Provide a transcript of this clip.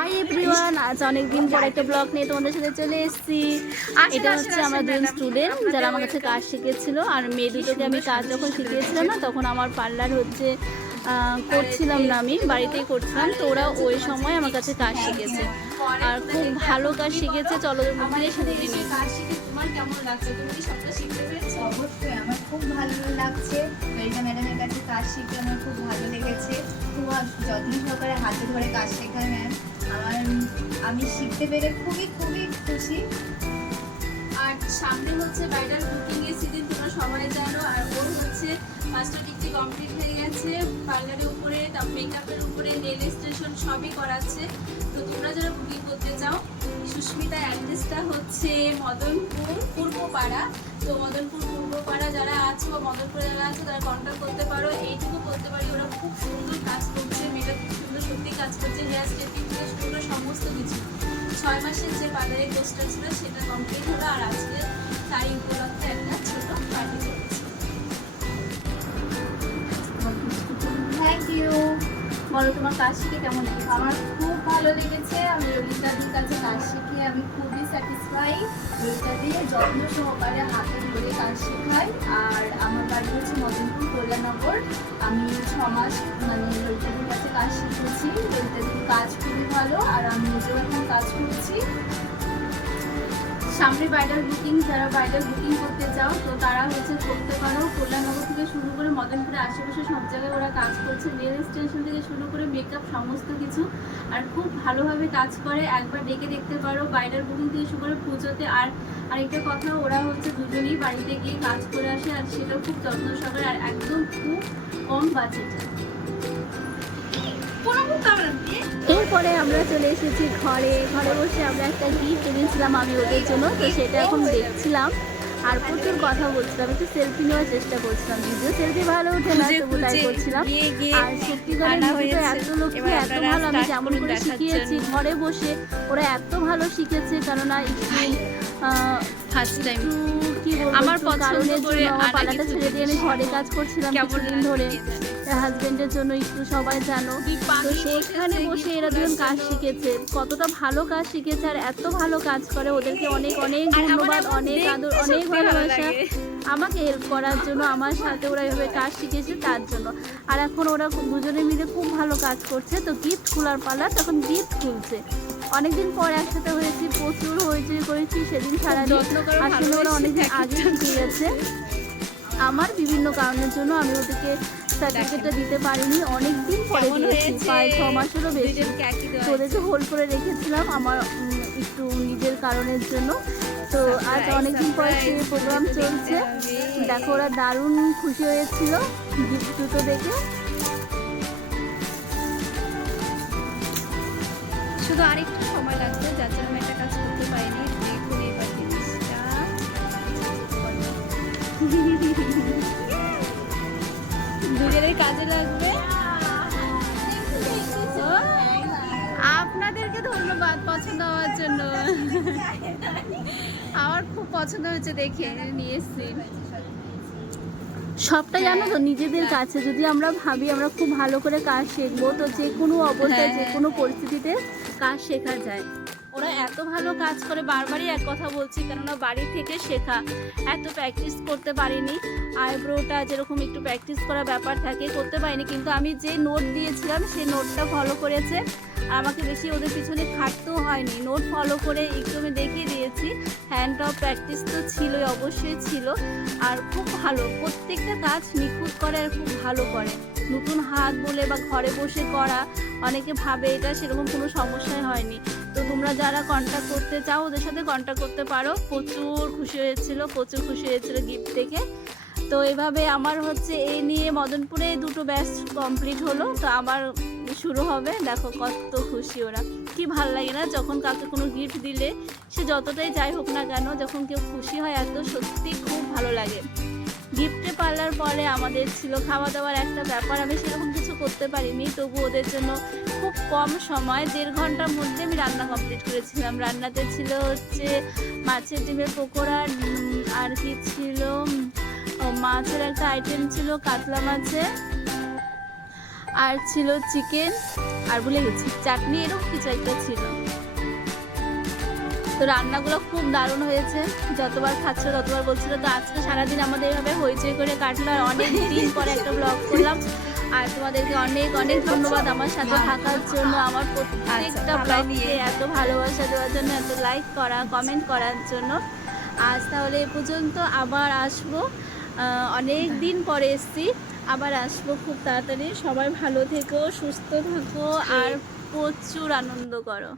Hi everyone, আজ অনেকদিন পর একটা ব্লগ নিয়ে তোমাদের সাথে চলে এসেছি। এটা হচ্ছে আমরা দুজন স্টুডেন্ট যারা আমার কাছে কাজ শিখেছিল। আর মেয়ে দুটোকে আমি কাজ যখন শিখিয়েছিলাম না, তখন আমার পার্লার হচ্ছে করছিলাম না, আমি বাড়িতেই করছিলাম। তো ওরা ওই সময় আমার কাছে কাজ শিখেছে আর খুব ভালো কাজ শিখেছে। চলো দিয়ে শুনে নিই। তোমার কেমন লাগছে? তুমি কি সবটা শিখতে পেরেছো? অবশ্যই আমার খুব ভালো লাগছে। মেরিনা ম্যাডামের কাছে কাজ শিখে আমার খুব ভালো লেগেছে। খুব যত্ন সহকারে হাতে ধরে কাজ শেখায় ম্যাম। আমি শিখতে পেরে খুবই খুবই খুশি। আর সামনে হচ্ছে ব্রাইডাল বুকিং এর সিজন, তোমরা সবাই জানো। আর ওর হচ্ছে মাস্টার ডিগ্রি কমপ্লিট হয়ে গেছে, পার্লারের উপরে, মেকআপের উপরে, নেল এক্সটেনশন সবই করাচ্ছে। তো তোমরা যারা বুকিং করতে চাও, সুস্মিতার অ্যাড্রেসটা হচ্ছে মদনপুর পূর্বপাড়া। তো মদনপুর পূর্বপাড়া যারা আছো বা মদনপুরে যারা আছো তারা কন্ট্যাক্ট করতে পারো। এইটুকু বলতে পারি ওরা খুব সুন্দর কাজ করছে, মেয়েটা খুব সুন্দর সত্যি কাজ করছে। হেয়ার স্ট্রেটিং থেকে শুরু করে সমস্ত কিছু। 6 মাসের যে পার্লারের কোর্সটা ছিল সেটা কমপ্লিট হলো। আর আজকে তারই উপলক্ষে একটা ছোট পার্টি চলছে। Thank you. বলো তোমার কাজ শিখে কেমন লেগেছে? আমার খুব ভালো লেগেছে। আমি ললিতাদির কাছে কাজ শিখে আমি খুবই স্যাটিসফাই। ললিতাদি যত্ন সহকারে হাতে ধরে কাজ শেখায়। আর আমার বাড়ি হচ্ছে মদনপুর কল্যাণনগর। আমি 6 মাস ললিতাদির কাছে কাজ শিখেছি। ললিতাদির কাজ খুবই ভালো আর আমি নিজেও এখন কাজ করছি। সামনে ব্রাইডাল বুকিং, যারা ব্রাইডাল বুকিং করতে চাও তো তারা হচ্ছে করতে পারো। কল্যাণনগর থেকে শুরু করে মদনপুরের আশেপাশে সব জায়গায় ওরা কাজ করছে। নেল এক্সটেনশন থেকে শুরু করে মেকআপ সমস্ত কিছু। আর খুব ভালোভাবে কাজ করে, একবার ডেকে দেখতে পারো। ব্রাইডাল বুকিং থেকে শুরু করে পুজোতে। আর আরেকটা কথা, ওরা হচ্ছে দুজনেই বাড়িতে গিয়ে কাজ করে আসে, আর সেটাও খুব যত্ন সহকারে আর একদম খুব কম বাজেটে। এরপরে আমরা চলে এসেছি ঘরে বসে আমরা একটা গিফট এনেছিলাম আমি ওদের জন্য। তো সেটা এখন দেখছিলাম আর প্রচুর কথা বলছিলাম, একটু সেলফি নেওয়ার চেষ্টা করছিলাম। যদিও সেলফি ভালো ওঠে না, তবু তাই করছিলাম। আর সত্যিকারের ভিডিওটা এত লক্ষ্মী, এত ভালো, আমি যেমন করে শিখিয়েছি ঘরে বসে ওরা এত ভালো শিখেছে। কেননা ফার্স্ট টাইম কি বলবো, আমার পছন্দের করে পালাটা ছেড়ে দিয়ে আমি ঘরে কাজ করছিলাম কিছুদিন ধরে হাজবেন্ডের জন্য, একটু সবাই জানো। তো সেখানে বসে এরা দুজন কাজ শিখেছে, কতটা ভালো কাজ শিখেছে আর এত ভালো কাজ করে। ওদেরকে অনেক অনেক ধন্যবাদ, অনেক আদর, অনেক ভালোবাসা আমাকে হেল্প করার জন্য, আমার সাথে ওরা এভাবে কাজ শিখেছে তার জন্য। আর এখন ওরা দুজনে মিলে খুব ভালো কাজ করছে। তো গিফট খোলার পালা, তখন গিফট খুলছে। অনেকদিন পর একসাথে হয়েছি, প্রচুর হইচই করেছি সেদিন সারাদিন। আসলে ওরা অনেকদিন আগে শিখে গেছে। আমার বিভিন্ন কারণের জন্য আমি ওদেরকে সার্টিফিকেটটা দিতে পারিনি, অনেকদিন পরে দিয়েছি, প্রায় 6 মাসেরও বেশি। ওদেরকে হোল্ড করে রেখেছিলাম আমার একটু নিজের কারণের জন্য। তো আজ অনেকদিন পরে সে প্রোগ্রাম চলছে। দেখো ওরা দারুণ খুশি হয়েছিল গিফট দুটো দেখে। শুধু আরেকটু সময় লাগবে, যার জন্য আমি একটা কাজ করতে পারিনি। দেখুন এবার জিনিসটা দুজনের কাজে লাগবে। আপনাদেরকে ধন্যবাদ পছন্দ হওয়ার জন্য। আমার খুব পছন্দ হয়েছে দেখে নিয়ে এসেছি। সবটা জানো তো, নিজেদের কাছে যদি আমরা ভাবি আমরা খুব ভালো করে কাজ শিখবো, তো যে কোনো অবস্থায় যে কোনো পরিস্থিতিতে কাজ শেখা যায়। ওরা এত ভালো কাজ করে, বারবারই এক কথা বলছি, কেননা বাড়ি থেকে শেখা, এত প্র্যাকটিস করতে পারিনি। আইব্রোটা যেরকম একটু প্র্যাকটিস করার ব্যাপার থাকে, করতে পারিনি। কিন্তু আমি যে নোট দিয়েছিলাম সেই নোটটা ফলো করেছে। আমাকে বেশি ওদের পিছনে খাটতেও হয়নি, নোট ফলো করে একটু আমি দেখিয়ে দিয়েছি। হ্যান্ড অফ প্র্যাকটিস তো ছিলই, অবশ্যই ছিল। আর খুব ভালো, প্রত্যেকটা কাজ নিখুঁত করে আর খুব ভালো করে। নতুন হাত বলে বা ঘরে বসে করা, অনেকে ভাবে এটা, সেরকম কোনো সমস্যাই হয়নি। তো তোমরা যারা কন্ট্যাক্ট করতে চাও ওদের সাথে কন্ট্যাক্ট করতে পারো। প্রচুর খুশি হয়েছিল গিফট দেখে। তো এভাবে আমার হচ্ছে এই নিয়ে মদনপুরে 2টো ব্যাচ কমপ্লিট হলো। তো আবার শুরু হবে। দেখো কত খুশি ওরা, কি ভাল লাগে না যখন কাউকে কোনো গিফট দিলে, সে যতটাই যাই হোক না কেন, যখন কেউ খুশি হয় এত, সত্যি খুব ভালো লাগে। গিফটে পার্লার পরে আমাদের ছিল খাওয়া দাওয়ার একটা ব্যাপার, আমি সেরকম কিছু করতে পারিনি। তবু ওদের জন্য খুব কম সময়, 1.5 ঘন্টার মধ্যে আমি রান্না কমপ্লিট করেছিলাম। রান্নাতে ছিল হচ্ছে মাছের ডিমের পকোড়া, আর কি ছিল, মাছের একটা আইটেম ছিল কাতলা মাছের, আর ছিল চিকেন, আর ভুলে গেছি চাটনি, এরকম কিছু একটা ছিল। তো রান্নাগুলো খুব দারুণ হয়েছে, যতবার খাচ্ছিল ততবার বলছিল। তো আজকে সারাদিন আমাদের এভাবে হইচই করে কাটলো, আর অনেক দিন পরে একটা ব্লগ করলাম। আর তোমাদেরকে অনেক অনেক ধন্যবাদ আমার সাথে থাকার জন্য, আমার প্রত্যেকটা ব্লগে এত ভালোবাসা দেওয়ার জন্য, এত লাইক করা, কমেন্ট করার জন্য। আজ তাহলে এ পর্যন্ত, আবার আসবো, অনেক দিন পরে এসছি, আবার আসবো খুব তাড়াতাড়ি। সবাই ভালো থেকো, সুস্থ থাকো, আর প্রচুর আনন্দ করো।